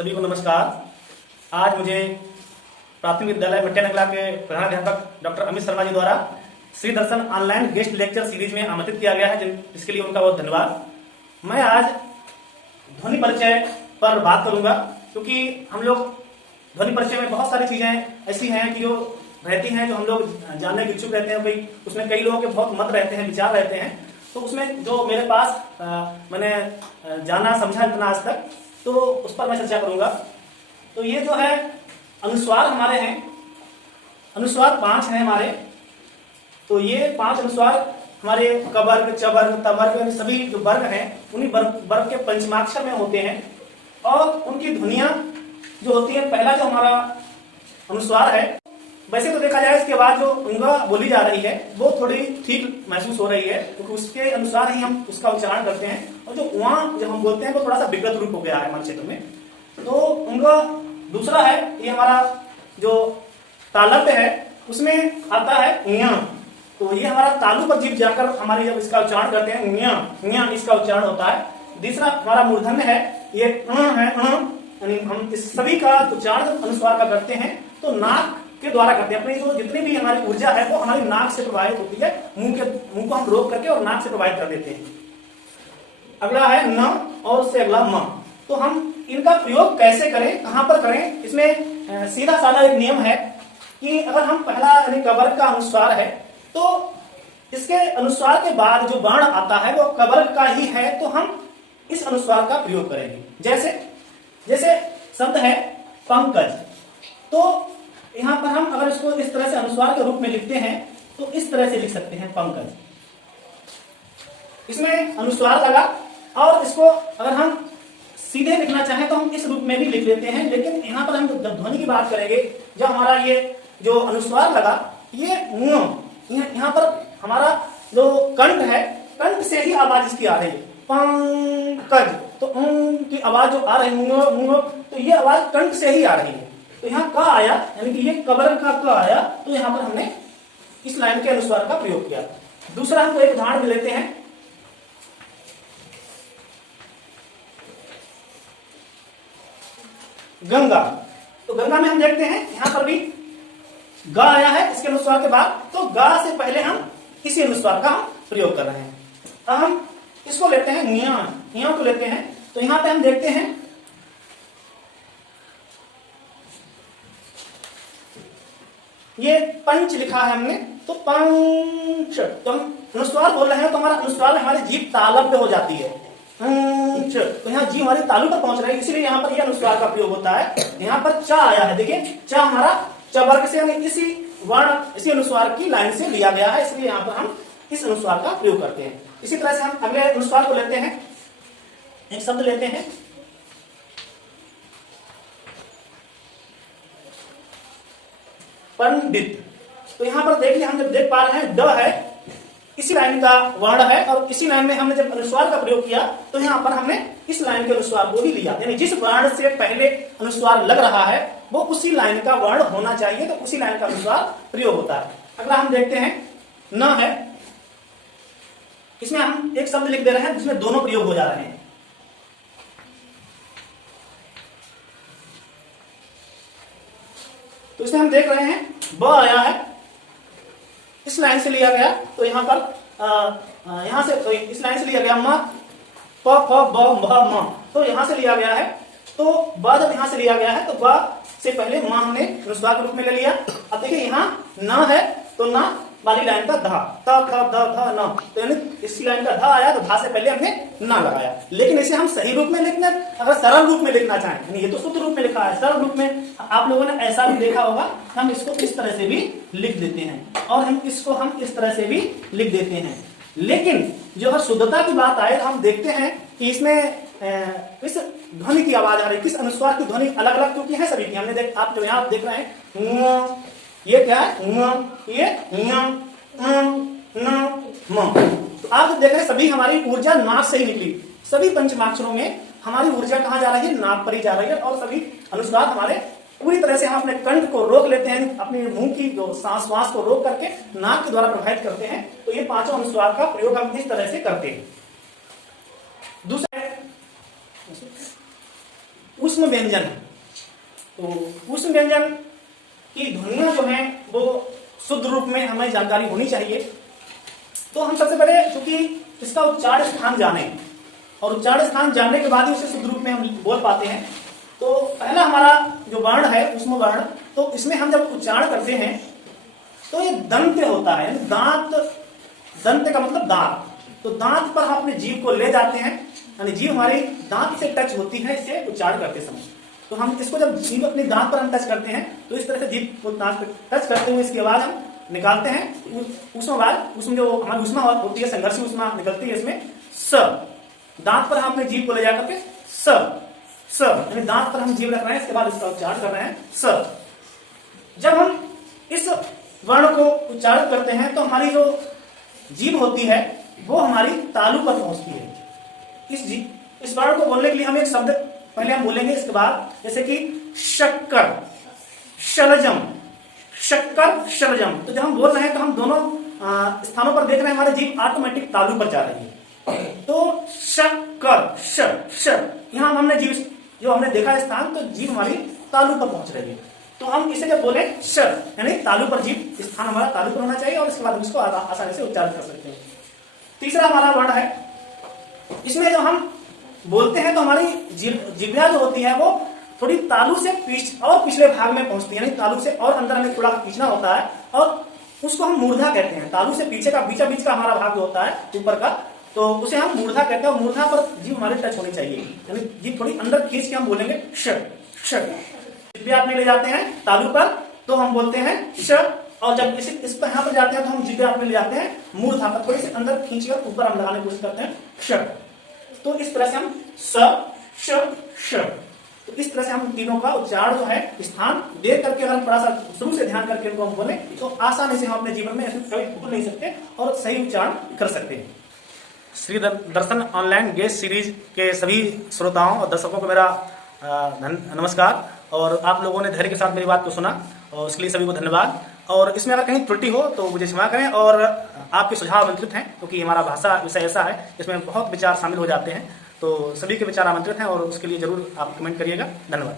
सभी को नमस्कार। आज मुझे प्राथमिक विद्यालय मट्टियानगला के प्रधानाध्यापक डॉक्टर अमित शर्मा जी द्वारा श्री दर्शन ऑनलाइन गेस्ट लेक्चर सीरीज में आमंत्रित किया गया है, जिसके लिए उनका बहुत धन्यवाद। मैं आज ध्वनि परिचय पर बात करूंगा, क्योंकि हम लोग ध्वनि परिचय में बहुत सारी चीजें ऐसी हैं कि जो रहती हैं, जो हम लोग जानने के इच्छुक रहते हैं। उसमें कई लोगों के बहुत मत रहते हैं, विचार रहते हैं। तो उसमें जो मेरे पास मैंने जाना समझा इतना आज तक, तो उस पर मैं चर्चा करूंगा। तो ये जो है अनुस्वार हमारे हैं, अनुस्वार 5 हैं हमारे। तो ये 5 अनुस्वार हमारे क वर्ग, च वर्ग, त वर्ग, सभी जो वर्ग हैं उन्हीं वर्ग के पंचमाक्षर में होते हैं। और उनकी ध्वनियां जो होती है, पहला जो हमारा अनुस्वार है, वैसे तो देखा जाए इसके बाद जो उंगा बोली जा रही है वो थोड़ी ठीक महसूस हो रही है, क्योंकि उसके अनुसार ही हम उसका उच्चारण करते हैं। और जो उआ जब हम बोलते हैं वो थोड़ा सा विकृत रूप हो गया है हमारे क्षेत्र में। तो उंगा दूसरा है, ये हमारा जो तालव्य है उसमें आता है ञ। तो ये हमारा तालु पर जीभ जाकर हमारी जब इसका उच्चारण करते हैं ञ इसका उच्चारण होता है। तीसरा हमारा मूर्धन्य है, ये है यानी हम इस सभी का उच्चारण अनुस्वार का करते हैं तो नाक के द्वारा करते हैं। अपनी जो जितनी भी हमारी ऊर्जा है वो हमारी नाक से प्रवाहित होती है, मुंह को हम रोक करके और नाक से प्रवाहित कर देते हैं। अगला है न और उससे अगला म। तो हम इनका प्रयोग कैसे करें, कहां पर करें, इसमें सीधा साधा एक नियम है कि अगर हम पहला यानी कवर्ग का अनुस्वार है तो इसके अनुस्वार के बाद जो वर्ण आता है वो कवर्ग का ही है, तो हम इस अनुस्वार का प्रयोग करेंगे। जैसे शब्द है पंकज, तो यहां पर हम अगर इसको इस तरह से अनुस्वार के रूप में लिखते हैं तो इस तरह से लिख सकते हैं पंकज। इसमें अनुस्वार लगा, और इसको अगर हम सीधे लिखना चाहें तो हम इस रूप में भी लिख लेते हैं। लेकिन यहां पर हम जब ध्वनि की बात करेंगे, जब हमारा ये जो अनुस्वार लगा, ये यहां पर हमारा जो कंठ है, कंठ से ही आवाज इसकी आ रही है, पंकज। तो की आवाज जो आ रही है, तो ये आवाज कंठ से ही आ रही है। तो यहाँ क आया, यानी कि ये कवर्ग का क आया, तो यहाँ पर हमने इस लाइन के अनुस्वार का प्रयोग किया। दूसरा हम एक उदाहरण लेते हैं, गंगा। तो गंगा में हम देखते हैं यहाँ पर भी ग आया है इसके अनुस्वार के बाद, तो गा से पहले हम इसी अनुस्वार का हम प्रयोग कर रहे हैं। अब हम इसको लेते हैं ञ को लेते हैं। तो यहाँ पे हम देखते हैं ये पंच लिखा है हमने, तो पंच। तो हम अनुस्वार बोल रहे हैं तो हमारा अनुस्वार हमारी जीभ तालव्य हो जाती है, पंच। तो यहाँ जीभ हमारी तालु पर पहुंच रही है, इसीलिए यहाँ पर यह अनुस्वार का प्रयोग होता है। यहाँ पर च आया है, देखिए च हमारा च वर्ग से हमें इसी वर्ण, इसी अनुस्वार की लाइन से लिया गया है, इसलिए यहाँ पर हम इस अनुस्वार का प्रयोग करते हैं। इसी तरह से हम अगले अनुस्वार को लेते हैं, एक शब्द लेते हैं पंडित। तो यहां पर देखिए, हम जब देख पा रहे हैं ड है, इसी लाइन का वर्ण है, और इसी लाइन में हमने जब अनुस्वार का प्रयोग किया तो यहां पर हमने इस लाइन के अनुस्वार को ही लिया, यानी जिस वर्ण से पहले अनुस्वार लग रहा है वो उसी लाइन का वर्ण होना चाहिए, तो उसी लाइन का अनुस्वार प्रयोग होता है। अगला हम देखते हैं न है, इसमें हम एक शब्द लिख दे रहे हैं जिसमें दोनों प्रयोग हो जा रहे हैं। तो इसमें हम देख रहे हैं ब आया है, इस लाइन से लिया गया, तो यहां पर यहां से तो इस लाइन से लिया गया म, प फ ब भ म, तो यहां से लिया गया है। तो ब जब यहां से लिया गया है तो ब से पहले म हमने अनुस्वार के रूप में ले लिया। अब देखिए यहाँ न है, तो न वाली लाइन का धा, त थ ध ध न, तो यानी इसी लाइन का धा आया, तो धा से पहले हमने न लगाया। लेकिन इसे हम सही रूप में लिखना, अगर सरल रूप में लिखना चाहें, ये तो शुद्ध रूप में लिखा है, सरल रूप में आप लोगों ने ऐसा भी देखा होगा, हम इसको इस तरह से भी लिख देते हैं, और हम इसको हम इस तरह से भी लिख देते हैं। लेकिन जो है शुद्धता की बात आए तो हम देखते हैं कि इसमें इस ध्वनि की आवाज आ रही है, किस अनुस्वार की ध्वनि अलग अलग क्योंकि है सभी की। हमने आप जो यहाँ देख रहे हैं, ये क्या है, ये म। तो आप देख रहे हैं सभी हमारी ऊर्जा नाक से ही निकली, सभी पंचमाक्षरों में हमारी ऊर्जा कहाँ जा रही है, नाक पर ही जा रही है। और सभी अनुस्वार हमारे पूरी तरह से हम अपने कंठ को रोक लेते हैं, अपने मुंह की जो श्वास को रोक करके नाक के द्वारा प्रभावित करते हैं। तो ये 5 अनुस्वार का प्रयोग हम इस तरह से करते हैं। दूसरा उस ऊष्म व्यंजन है। तो ऊष्म व्यंजन की ध्वनियां जो है वो शुद्ध रूप में हमें जानकारी होनी चाहिए। तो हम सबसे पहले चूंकि इसका उच्चारण स्थान जाने, और उच्चारण स्थान जानने के बाद ही उसे शुद्ध रूप में हम बोल पाते हैं। तो पहला हमारा जो वर्ण है ऊष्म वर्ण, तो इसमें हम जब उच्चारण करते हैं तो ये दंत होता है, दांत, दंत का मतलब दांत। तो दांत पर हम अपने जीभ को ले जाते हैं, यानी जीभ हमारी दांत से टच होती है इसे उच्चारण करते समय। तो हम इसको जब जीभ अपने दांत पर हम टच करते हैं तो इस तरह से जीभ को दांत पर टच करते हुए इसकी आवाज हम निकालते हैं। ऊष्मावाद, उसमें जो हमारी ऊष्मा होती है, संघर्षी ऊष्मा निकलती है इसमें। स, दांत पर हम अपने जीभ को ले जाकर के स, यानी दांत पर हम जीभ रख रहे हैं, इसके बाद इसका उच्चारण कर रहे हैं स। जब हम इस वर्ण को उच्चारण करते हैं तो हमारी जो जीभ होती है वो हमारी तालु पर पहुंचती है। इस वर्ण को बोलने के लिए हम एक शब्द पहले हम बोलेंगे, इसके बाद जैसे कि शक्कर, शलजम, शक्कर, शलजम। तो जब हम बोल रहे हैं तो हम दोनों स्थानों पर देख रहे हैं हमारी जीभ ऑटोमेटिक तालु पर जा रही है। तो शक्कर, श, यहां हमने जीभ जो हमने देखा है स्थान, तो जीभ हमारी तालु पर पहुंच रही है। तो हम इसे जब बोले श, यानी तालु पर जीभ, स्थान हमारा तालु पर होना चाहिए और इसके बाद हम इसको आसानी से उच्चारण कर सकते हैं। तीसरा हमारा वर्ण है, इसमें जब हम बोलते हैं तो हमारी जिह्वा जो होती है वो थोड़ी तालु से पिछले भाग में पहुंचती है, यानी तालु से और अंदर हमें थोड़ा खींचना होता है और उसको हम मूर्धा कहते हैं। तालु से पीछे का बीच का हमारा भाग जो होता है ऊपर का, तो उसे हम मूर्धा कहते हैं। और मूर्धा पर जीभ हमारी टच होनी चाहिए, यानी जीभ थोड़ी अंदर खींच के हम बोलेंगे श। जिह्वा अपने ले जाते हैं तालु पर तो हम बोलते हैं श, और जब इस पर यहाँ पर जाते हैं तो हम जिह्वा अपने ले जाते हैं मूर्धा पर, थोड़ी से अंदर खींचकर ऊपर हम लगाने की कोशिश करते हैं श। तो इस तरह से हम स, श। तो इस तरह से हम तीनों का उच्चारण जो है स्थान देख करके अगर हम थोड़ा सा शुरू से ध्यान करके उनको हम बोले तो आसानी से हम अपने जीवन में कभी भूल नहीं सकते और सही उच्चारण कर सकते हैं। श्री दर्शन ऑनलाइन गेस्ट सीरीज के सभी श्रोताओं और दर्शकों को मेरा नमस्कार, और आप लोगों ने धैर्य के साथ मेरी बात को सुना और उसके लिए सभी को धन्यवाद। और इसमें अगर कहीं त्रुटि हो तो मुझे क्षमा करें, और आपके सुझाव आमंत्रित हैं क्योंकि हमारा भाषा विषय ऐसा है इसमें बहुत विचार शामिल हो जाते हैं, तो सभी के विचार आमंत्रित हैं और उसके लिए जरूर आप कमेंट करिएगा। धन्यवाद।